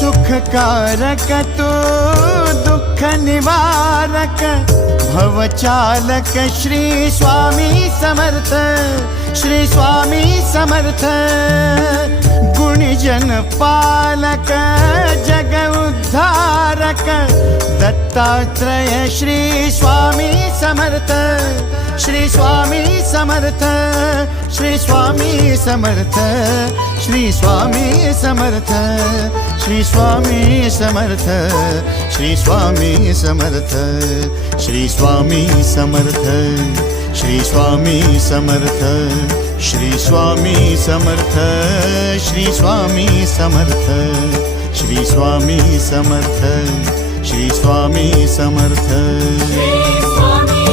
सुखकारक तू दुःख निवारक भवचालक श्री स्वामी समर्थ, श्री स्वामी समर्थ। गुणीजन पालक जग उद्धारक दत्तात्रेय श्री स्वामी समर्थ, श्री स्वामी समर्थ, श्री स्वामी समर्थ, श्री स्वामी समर्थ, श्री स्वामी समर्थ, श्री स्वामी समर्थ, श्री स्वामी समर्थ, श्री स्वामी समर्थ, श्री स्वामी समर्थ, श्री स्वामी समर्थ, श्री स्वामी समर्थ, श्री स्वामी समर्थ, श्री स्वामी